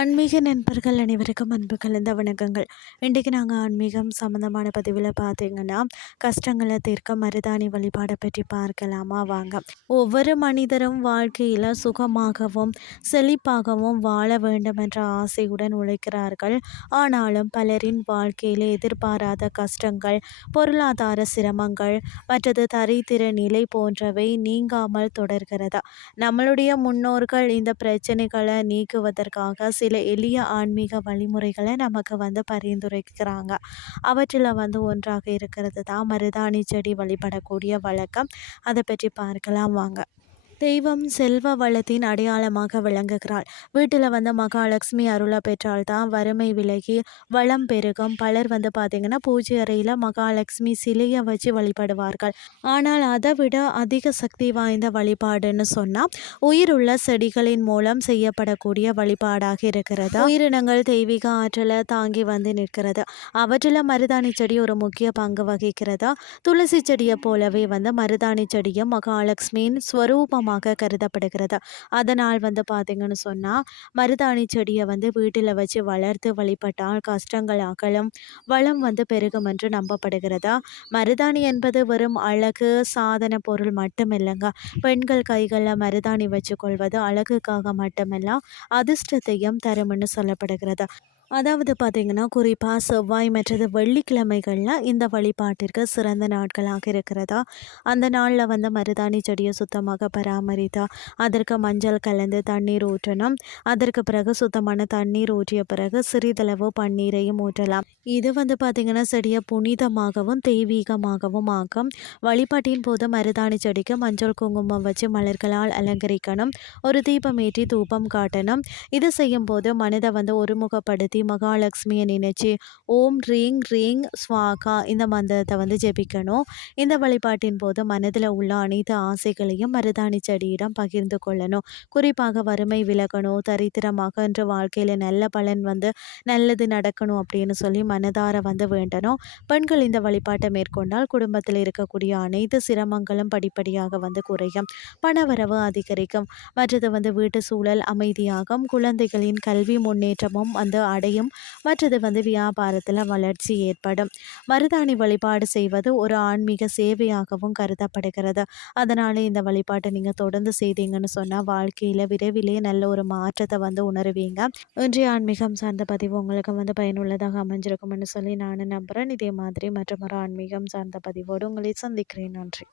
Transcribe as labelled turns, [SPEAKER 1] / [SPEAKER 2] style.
[SPEAKER 1] ஆன்மீக நண்பர்கள் அனைவருக்கும் அன்பு கலந்த வணக்கங்கள். இன்றைக்கு நாங்கள் ஆன்மீகம் சம்மந்தமான பதிவில் பார்த்தீங்கன்னா கஷ்டங்களை தீர்க்க மருதாணி வழிபாடை பற்றி பார்க்கலாமா வாங்க. ஒவ்வொரு மனிதரும் வாழ்க்கையில் சுகமாகவும் செழிப்பாகவும் வாழ வேண்டும் என்ற ஆசையுடன் உழைக்கிறார்கள். ஆனாலும் பலரின் வாழ்க்கையில் எதிர்பாராத கஷ்டங்கள் பொருளாதார சிரமங்கள் மற்றது தரித்திர நிலை போன்றவை நீங்காமல் தொடர்கிறதா? நம்மளுடைய முன்னோர்கள் இந்த பிரச்சனைகளை நீக்குவதற்காக சில எளிய ஆன்மீக வழிமுறைகளை நமக்கு வந்து பரிந்துரைக்கிறாங்க. அவற்றில் வந்து ஒன்றாக இருக்கிறது தான் மருதாணி செடி வழிபடக்கூடிய வழக்கம். அதை பற்றி பார்க்கலாம் வாங்க. தெய்வம் செல்வ வளத்தின் அடையாளமாக விளங்குகிறாள். வீட்டில் வந்து மகாலட்சுமி அருளை பெற்றால் தான் வறுமை விலகி வளம் பெருகும். பலர் வந்து பார்த்திங்கன்னா பூஜை அறையில் மகாலட்சுமி சிலையை வச்சு வழிபடுவார்கள். ஆனால் அதை விட அதிக சக்தி வாய்ந்த வழிபாடுன்னு சொன்னால் உயிருள்ள செடிகளின் மூலம் செய்யப்படக்கூடிய வழிபாடாக இருக்கிறது? உயிரினங்கள் தெய்வீக ஆற்றலை தாங்கி வந்து நிற்கிறது? அவற்றில் மருதாணி செடி ஒரு முக்கிய பங்கு வகிக்கிறதா? துளசி செடியை போலவே வந்து மருதாணி செடியும் மகாலட்சுமியின் ஸ்வரூபமாக தெய்வமாக கருதப்படுகிறது. அதனால் வந்து பார்த்திங்கன்னு சொன்னால் மருதாணி செடியை வந்து வீட்டில் வச்சு வளர்த்து வழிபட்டால் கஷ்டங்கள் அகலும் வளம் வந்து பெருகும் என்று நம்பப்படுகிறதா? மருதாணி என்பது வெறும் அழகு சாதன பொருள் மட்டுமில்லைங்க. பெண்கள் கைகளில் மருதாணி வச்சுக்கொள்வது அழகுக்காக மட்டுமல்ல அதிர்ஷ்டத்தையும் தரும்னு சொல்லப்படுகிறது. அதாவது பார்த்திங்கன்னா குறிப்பாக செவ்வாய் மற்றது வெள்ளிக்கிழமைகளில் இந்த வழிபாட்டிற்கு சிறந்த நாட்களாக இருக்கிறதா? அந்த நாளில் வந்து மருதாணி செடியை சுத்தமாக பராமரித்தா அதற்கு மஞ்சள் கலந்து தண்ணீர் ஊற்றணும் அதற்கு பிறகு சுத்தமான தண்ணீர் ஊற்றிய பிறகு சிறிதளவு பன்னீரையும் ஊற்றலாம். இது வந்து பார்த்திங்கன்னா செடியை புனிதமாகவும் தெய்வீகமாகவும் ஆக்கும். வழிபாட்டின் போது மருதாணி செடிக்கு மஞ்சள் குங்குமம் வச்சு மலர்களால் அலங்கரிக்கணும் ஒரு தீபம் ஏற்றி தூபம் காட்டணும். இது செய்யும் போது மனதை வந்து ஒருமுகப்படுத்தி சக்தி மகாலட்சுமியை நினைச்சு ஓம் ரீங் ரீங் ஸ்வாகா இந்த மந்திரத்தை வந்து ஜெபிக்கணும். இந்த வழிபாட்டின் போது மனதில் உள்ள அனைத்து ஆசைகளையும் மருதாணி செடியிடம் பகிர்ந்து கொள்ளணும். குறிப்பாக வறுமை விலகணும் தரித்திரமாக என்ற வாழ்க்கையில் நல்ல பலன் வந்து நல்லது நடக்கணும் அப்படின்னு சொல்லி மனதார வந்து வேண்டணும். பெண்கள் இந்த வழிபாட்டை மேற்கொண்டால் குடும்பத்தில் இருக்கக்கூடிய அனைத்து சிரமங்களும் படிப்படியாக வந்து குறையும். பணவரவு அதிகரிக்கும். மற்றது வந்து வீட்டு சூழல் அமைதியாகும். குழந்தைகளின் கல்வி முன்னேற்றமும் வந்து அடை அடையும் மற்றது வந்து வியாபாரத்தில் வளர்ச்சி ஏற்படும். மருதாணி வழிபாடு செய்வது ஒரு ஆன்மீக சேவையாகவும் கருதப்படுகிறது. அதனால் இந்த வழிபாட்டை நீங்கள் தொடர்ந்து செய்தீங்கன்னு சொன்னால் வாழ்க்கையில் விரைவிலே நல்ல ஒரு மாற்றத்தை வந்து உணருவீங்க. இன்றைய ஆன்மீகம் சார்ந்த பதிவு உங்களுக்கு வந்து பயனுள்ளதாக அமைஞ்சிருக்கும்னு சொல்லி நான் நம்புகிறேன் இதே மாதிரி மற்றும் ஒரு ஆன்மீகம் சார்ந்த பதிவோடு உங்களை சந்திக்கிறேன். நன்றி.